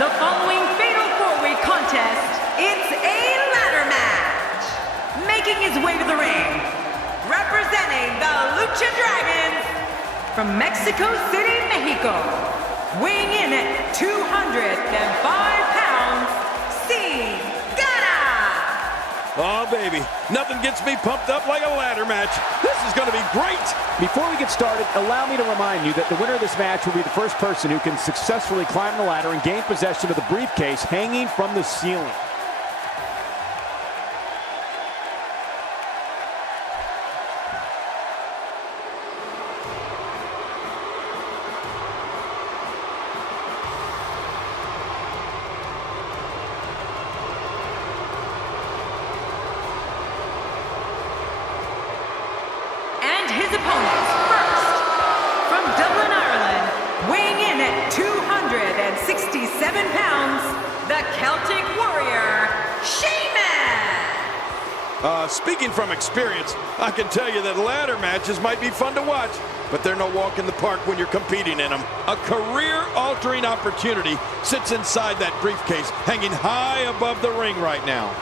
The following fatal four-way contest, it's a ladder match. Making his way to the ring, representing the Lucha Dragons from Mexico City, Mexico, weighing in at 205 pounds, Cara. Oh, baby, nothing gets me pumped up like a ladder match. This is going to be great. Before we get started, allow me to remind you that the winner of this match will be the first person who can successfully climb the ladder and gain possession of the briefcase hanging from the ceiling. His opponents, first, from Dublin, Ireland, weighing in at 267 pounds, the Celtic Warrior, Sheamus! Speaking from experience, I can tell you that ladder matches might be fun to watch, but they're no walk in the park when you're competing in them. A career-altering opportunity sits inside that briefcase, hanging high above the ring right now.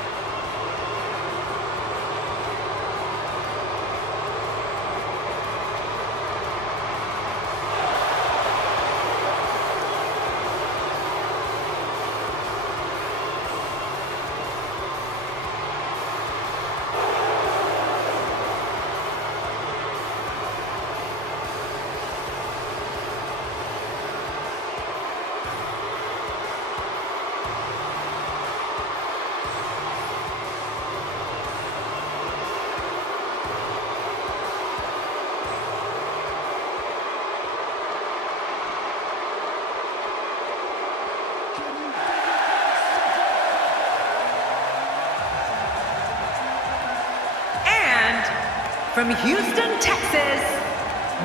From Houston, Texas,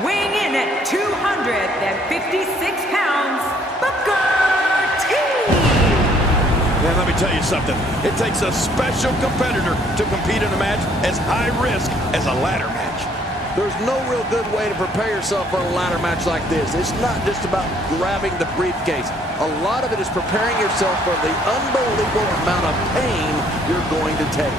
weighing in at 256 pounds, Booker T. And let me tell you something, it takes a special competitor to compete in a match as high risk as a ladder match. There's no real good way to prepare yourself for a ladder match like this. It's not just about grabbing the briefcase. A lot of it is preparing yourself for the unbelievable amount of pain you're going to take.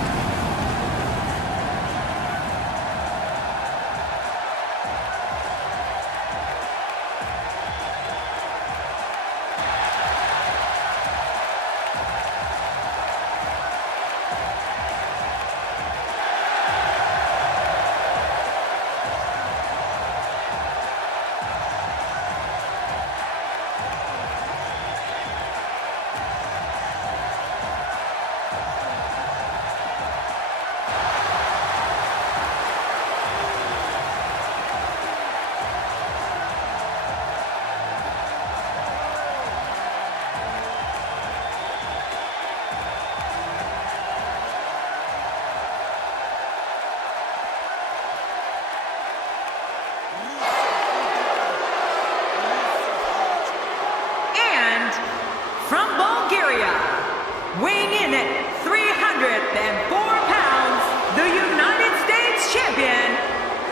Weighing in at 304 pounds, the United States Champion,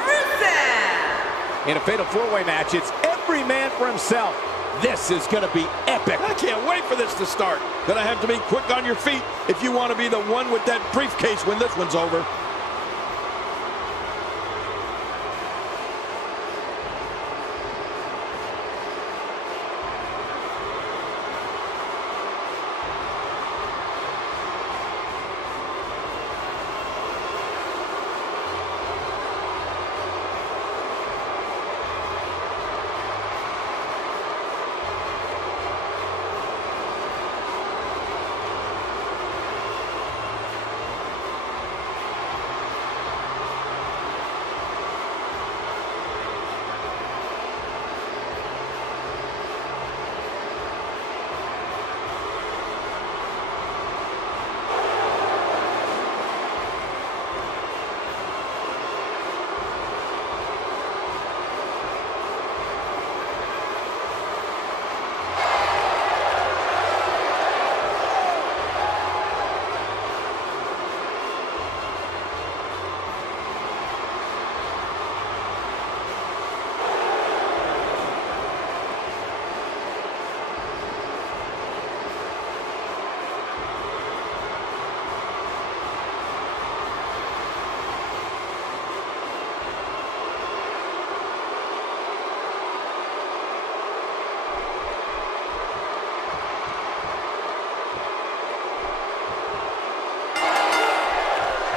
Rusev! In a fatal four-way match, it's every man for himself. This is going to be epic. I can't wait for this to start. Gonna have to be quick on your feet if you want to be the one with that briefcase when this one's over.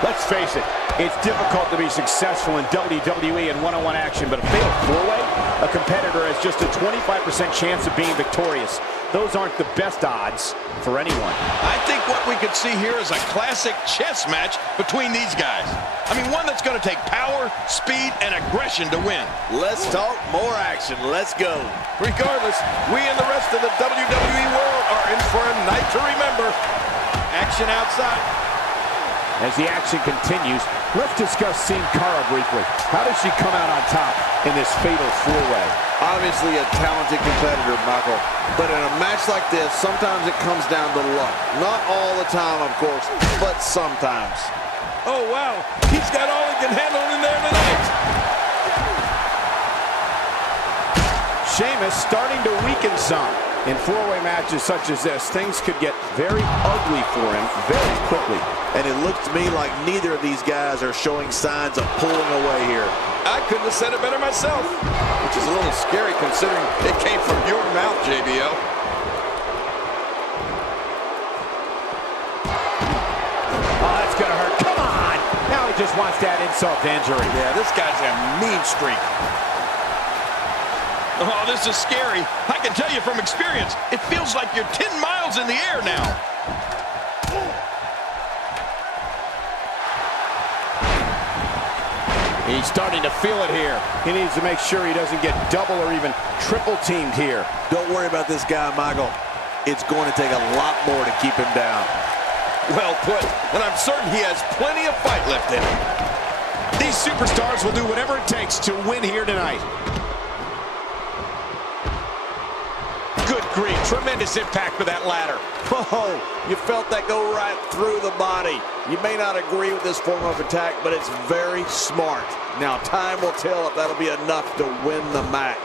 Let's face it, it's difficult to be successful in WWE and one-on-one action, but a fatal four-way, a competitor has just a 25% chance of being victorious. Those aren't the best odds for anyone. I think what we could see here is a classic chess match between these guys. I mean, one that's going to take power, speed, and aggression to win. Let's talk more action. Let's go. Regardless, we and the rest of the WWE world are in for a night to remember. Action outside. As the action continues, let's discuss Sin Cara briefly. How does she come out on top in this fatal four-way? Obviously a talented competitor, Michael. But in a match like this, sometimes it comes down to luck. Not all the time, of course, but sometimes. Oh, wow. He's got all he can handle in there tonight. Sheamus starting to weaken some. In four-way matches such as this, things could get very ugly for him very quickly. And it looks to me like neither of these guys are showing signs of pulling away here. I couldn't have said it better myself, which is a little scary considering it came from your mouth, JBL. Oh, that's going to hurt. Come on! Now he just wants that insult to injury. Yeah, this guy's a mean streak. Oh, this is scary. I can tell you from experience, it feels like you're 10 miles in the air now. He's starting to feel it here. He needs to make sure he doesn't get double or even triple teamed here. Don't worry about this guy, Michael. It's going to take a lot more to keep him down. Well put, and I'm certain he has plenty of fight left in him. These superstars will do whatever it takes to win here tonight. Good grief, tremendous impact with that ladder. Oh, you felt that go right through the body. You may not agree with this form of attack, but it's very smart. Now, time will tell if that'll be enough to win the match.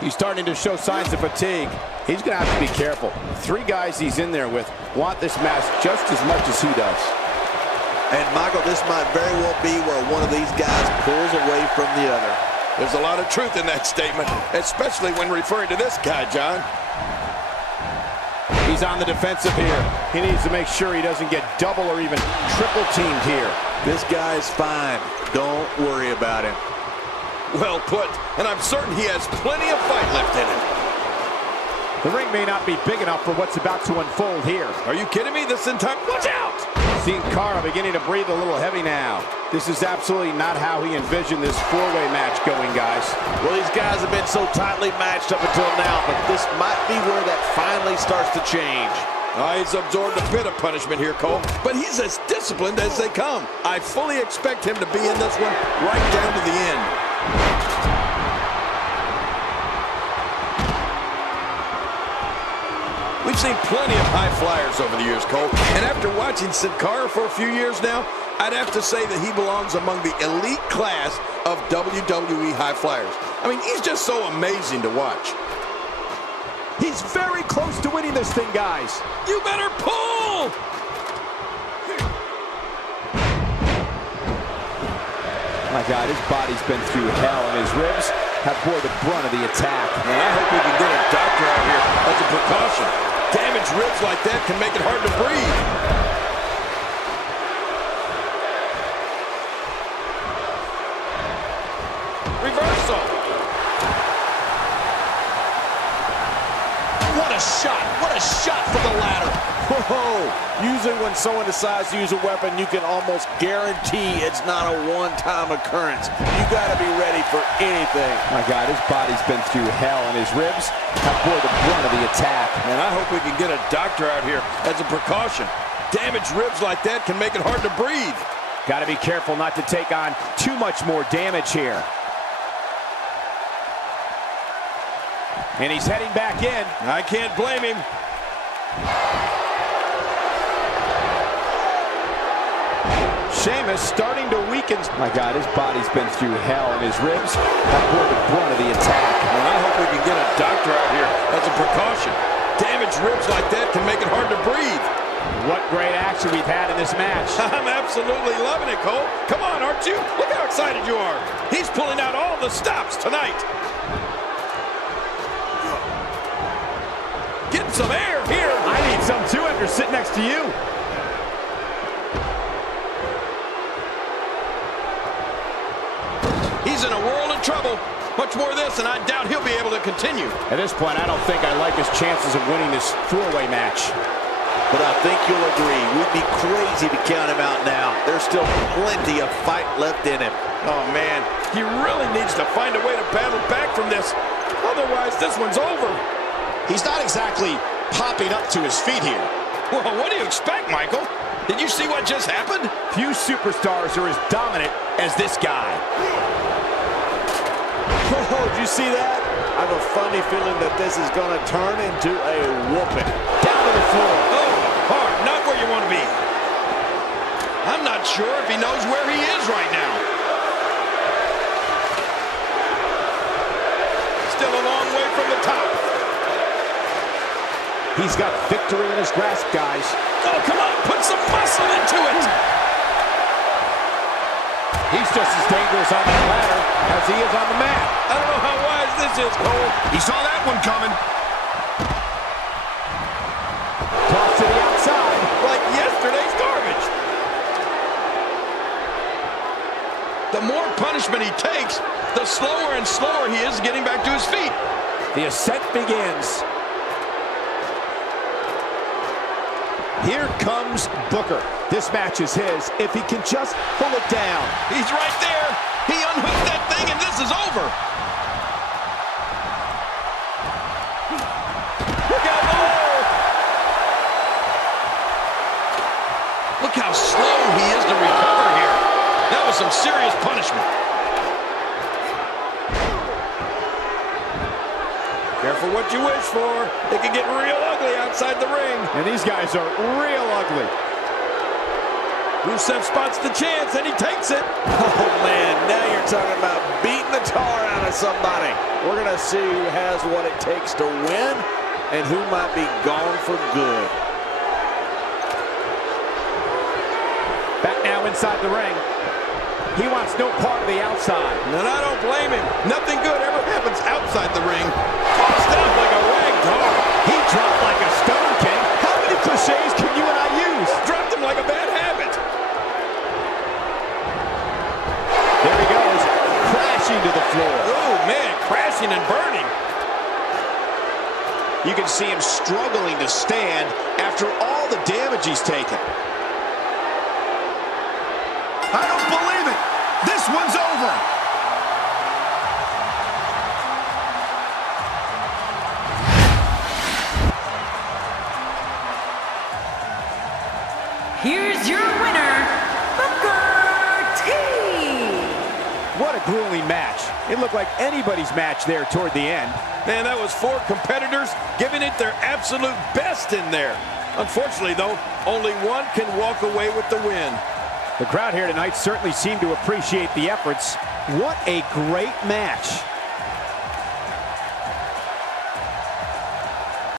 He's starting to show signs of fatigue. He's going to have to be careful. Three guys he's in there with want this match just as much as he does. And, Michael, this might very well be where one of these guys pulls away from the other. There's a lot of truth in that statement, especially when referring to this guy, John. He's on the defensive here. He needs to make sure he doesn't get double or even triple teamed here. This guy's fine. Don't worry about him. Well put, and I'm certain he has plenty of fight left in him. The ring may not be big enough for what's about to unfold here. Are you kidding me? This entire... Watch out! Seeing Cara beginning to breathe a little heavy now. This is absolutely not how he envisioned this four-way match going, guys. Well, these guys have been so tightly matched up until now, but this might be where that finally starts to change. He's absorbed a bit of punishment here, Cole, but he's as disciplined as they come. I fully expect him to be in this one right down to the end. We've seen plenty of high flyers over the years, Cole, and after watching Sin Cara for a few years now, I'd have to say that he belongs among the elite class of WWE high flyers. I mean, he's just so amazing to watch. He's very close to winning this thing, guys. You better pull! My God, his body's been through hell, and his ribs have bore the brunt of the attack. And I hope we can get a doctor out here as a precaution. Damaged ribs like that can make it hard to breathe. Reversal. What a shot! What a shot from the ladder! Whoa! Usually when someone decides to use a weapon, you can almost guarantee it's not a one-time occurrence. You got to be ready for anything. My God, his body's been through hell, and his ribs have bore the brunt of the attack. And I hope we can get a doctor out here as a precaution. Damaged ribs like that can make it hard to breathe. Got to be careful not to take on too much more damage here. And he's heading back in. I can't blame him. Sheamus starting to weaken. My God, his body's been through hell, and his ribs have bore the brunt of the attack. And I hope we can get a doctor out here as a precaution. Damaged ribs like that can make it hard to breathe. What great action we've had in this match. I'm absolutely loving it, Cole. Come on, aren't you? Look how excited you are. He's pulling out all the stops tonight. Getting some air here. I need some too after sitting next to you. He's in a world of trouble. Much more of this, and I doubt he'll be able to continue. At this point, I don't think I like his chances of winning this four-way match. But I think you'll agree, we'd be crazy to count him out now. There's still plenty of fight left in him. Oh, man, he really needs to find a way to battle back from this. Otherwise, this one's over. He's not exactly popping up to his feet here. Well, what do you expect, Michael? Did you see what just happened? Few superstars are as dominant as this guy. Oh, did you see that? I have a funny feeling that this is going to turn into a whooping. Down to the floor. Oh, hard, not where you want to be. I'm not sure if he knows where he is right now. Still a long way from the top. He's got victory in his grasp, guys. Oh, come on, put some muscle into it. He's just as dangerous on that ladder as he is on the mat. I don't know how wise this is, Cole. He saw that one coming. Toss to the outside. Like yesterday's garbage. The more punishment he takes, the slower and slower he is getting back to his feet. The ascent begins. Here comes Booker. This match is his if he can just pull it down. He's right there. He unhooked that thing and this is over. Look out below. Look how slow he is to recover here. That was some serious punishment. Careful what you wish for. It can get real ugly outside the ring. And these guys are real ugly. Rusev spots the chance and he takes it. Oh, man, now you're talking about beating the tar out of somebody. We're going to see who has what it takes to win and who might be gone for good. Back now inside the ring. He wants no part of the outside. And I don't blame him. Nothing good ever happens outside the ring. Tossed out like a rag doll. He dropped like a stone king. How many cliches can you and I use? Dropped him like a bad habit. There he goes, crashing to the floor. Oh, man, crashing and burning. You can see him struggling to stand after all the damage he's taken. I don't believe it. This one's over. Here's your winner, Booker T. What a grueling match. It looked like anybody's match there toward the end. Man, that was 4 competitors giving it their absolute best in there. Unfortunately, though, only one can walk away with the win. The crowd here tonight certainly seemed to appreciate the efforts. What a great match.